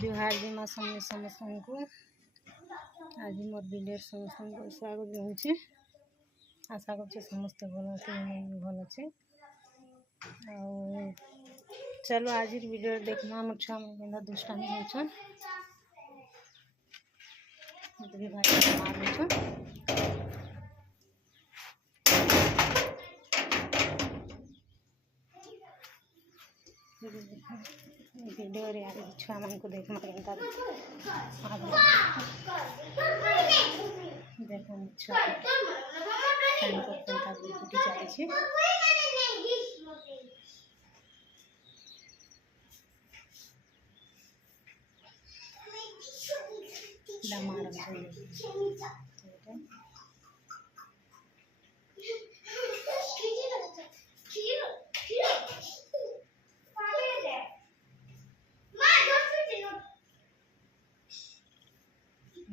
जुहार जी माँ समस्त को आज मोर वीडियो समस्त को स्वागत जाऊँचे। आशा कर समस्ते भल अच्छे भी भल अच्छे। चलो आज वीडियो देखना मोर छुआ मैं दुष्टामी होछन भाई मार होछन। वीडियो रे आज छुआ मन को देखना केनता देखो छुआ टाइम को केनता बुटी जाय छे। दमार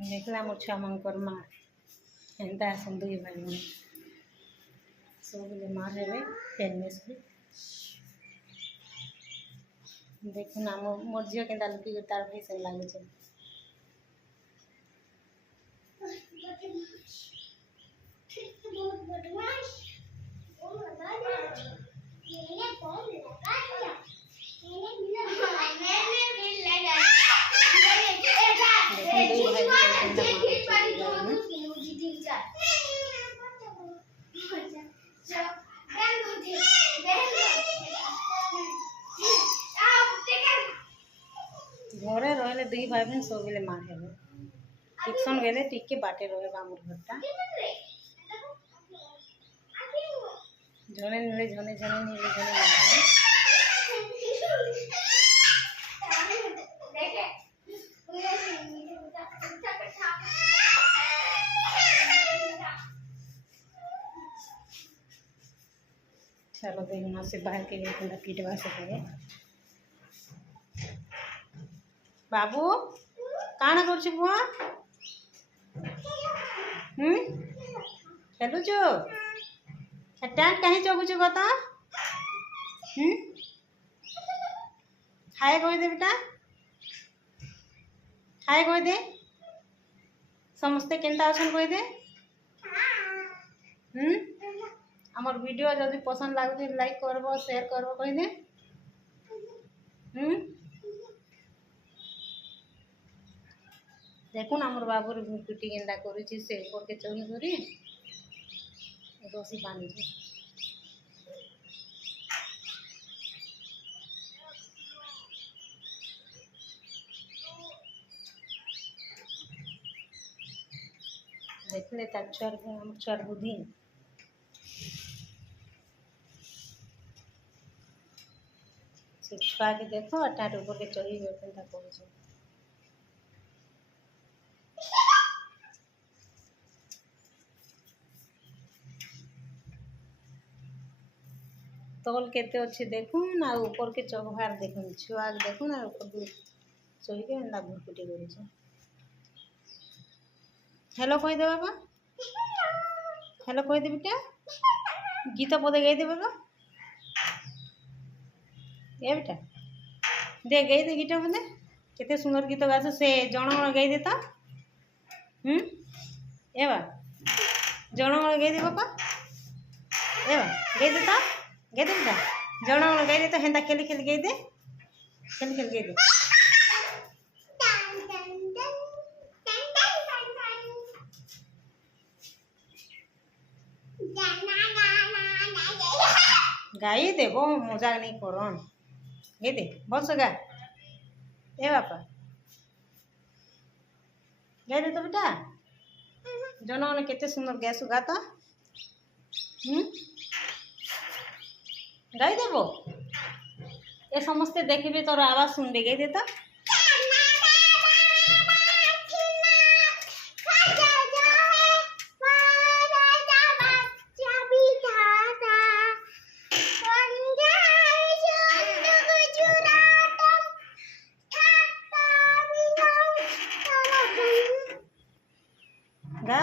देखला मोर छुआ मन माँ एंता दुई भाई मन सब मार हेबे पेन में से देखो ना मोर झील के लुकी तार भाई से लागे छे। घरे रहे दुई भाई बहन सब मार हेबे टिक्सन गले टिके बाटे रहे मोर घरटा जने नीले जने जने नीले जने चलो देखना से बाहर के लिए पीटवा सके। बाबू काना कर बुआ खेलु जो टेंट कहीं जगुचु बता खाए कह दे बेटा खाए कह दे समस्ते केनता अछन कह दे। हमर वीडियो जदि पसंद लागुचे लाइक करबो शेयर करबो कह दे। देखो ना मोर बाबूर भुटुटी गेंदा करुची से ऊपर के चढ़ी करी रसी बांधी देख ले तार चर बुद्धि छुआ के देखो टाट ऊपर के चढ़ी केनता करुचे। तल केते अच्छे देखू ना ऊपर के चौभार देखून छुआ देखू ना ऊपर चढ़ी के एंदा भुरकुटी करुचे। हेलो कह दे बाबा हेलो कह दे बेटा गीत पदे गई दे बाबा ये बेटा दे गई दे गीत पदे केते सुंदर गीत गाछ से जण गई दे तो ए बा जण गई दे बाबा ए बा गई दे तो गई दे बेटा जण गई दे तो हेंता खेली खेली गई दे खेली खेली गई दे गाई दे वो मजाक नहीं करन गई दे बहुत सगा ए बापा गई दे तो बेटा जन ने केते सुंदर गैस गा तो गाई देबो ए समस्ते देखबे तोर आवाज सुनबे गई दे तो गा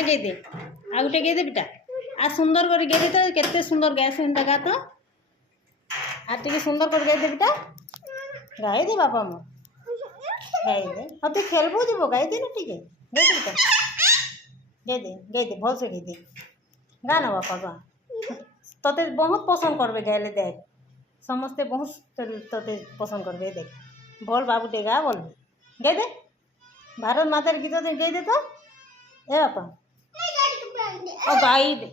गाना गे दे आ गुटे गे दे बेटा आ सुंदर कर गे दे तो केते सुंदर गैस हेंता गा तो आ टिके सुंदर कर गे दे बेटा गाई दे बापा मो गाई दे हाँ तू खेलबू जीव गाई दे ना टिके गे दे बेटा गे दे भल से गे दे गा ना बापा गा तोते बहुत पसंद करबे गाइले देख समस्ते बहुत तोते पसंद करबे देख बोल बाबू टेगा बोल गे दे भारत माता गीत गे दे तो ए बापा और गाई दे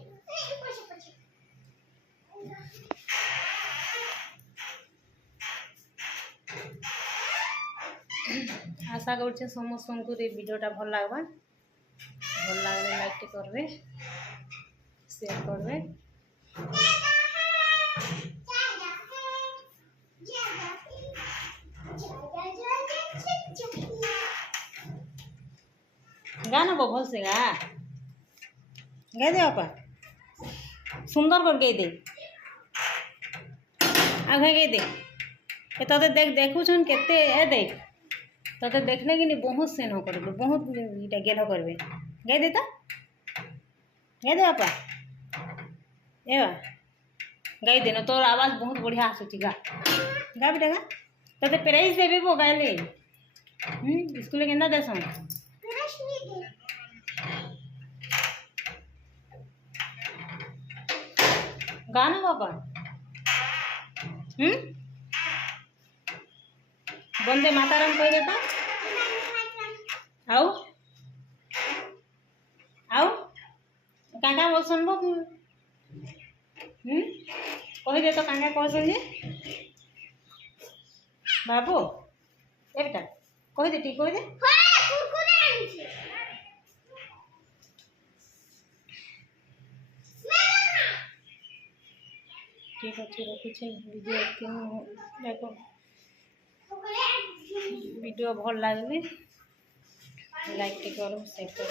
आशा कर समस्त को भिडियोटा भल लगवा भल लगे लाइक करबे शेयर करबे गा ना भल से गा गे दे बापा सुंदर कर गे दे आगे गे दे तोते देख देखु छन केते ए देख तोते देखने के लिए बहुत सेन हो करबे बहुत इटा गेल करबे गे दे तो गे दे बापा ए बा गाई दे ना तोर आवाज बहुत बढ़िया आसुची गा गा बेटा गा तोते प्राइज देबे बो गाइले स्कूल केंदा देसन गाना बाबा वंदे मातरम कह देता आओ आओ काका बोल सुन कह दे तो काका कह सुन बाबू ए बेटा कह दे ठीक कह दे ठीक अच्छे रखी वीडियो वीडियो भल लगे लाइक करो शेयर करो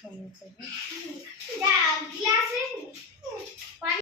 कमेंट करो।